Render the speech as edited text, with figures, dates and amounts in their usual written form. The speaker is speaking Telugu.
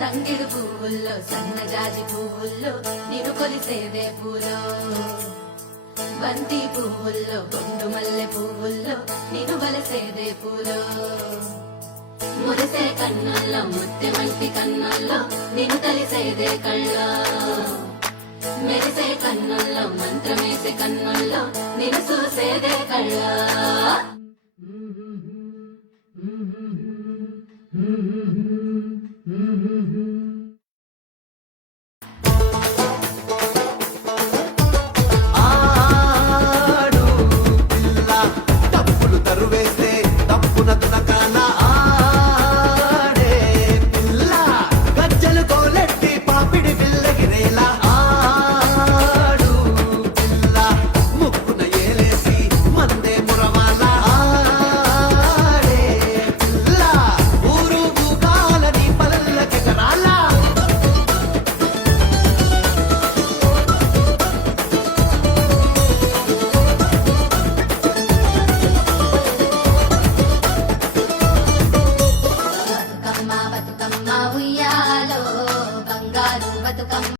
తంగిడు పువ్వుల్లో సన్నజాజి పువ్వుల్లో నిన్ను కొలిసేదే పూలో, బంతి పువ్వుల్లో గుండు మల్లె పువ్వుల్లో నిన్ను బలసేదే పూలో, మురిసే కన్నుల్లో ముత్యమంటి కన్నుల్లో నిన్ను తలిసేదే కళ్ళో, మెరిసే కన్నుల్లో మంత్రమేసే కన్నుల్లో నిన్ను చూసేదే కళ్ళో. ఆడు పిల్ల తప్పులు తరువేస్తే తప్పున తునకాన ఆడే పిల్ల గజ్జలు కోలెట్టి పాపిడి పిల్లగిరేలా ఆడు పిల్ల ముక్కున ఏలేసి మందే మురవాల ఆడే పిల్ల ఊరు భూకాలని పల్లకెగరాల బతుకమ్మ బతుకమ్మ ఉయ్యాలో బంగారు బతుకమ్మ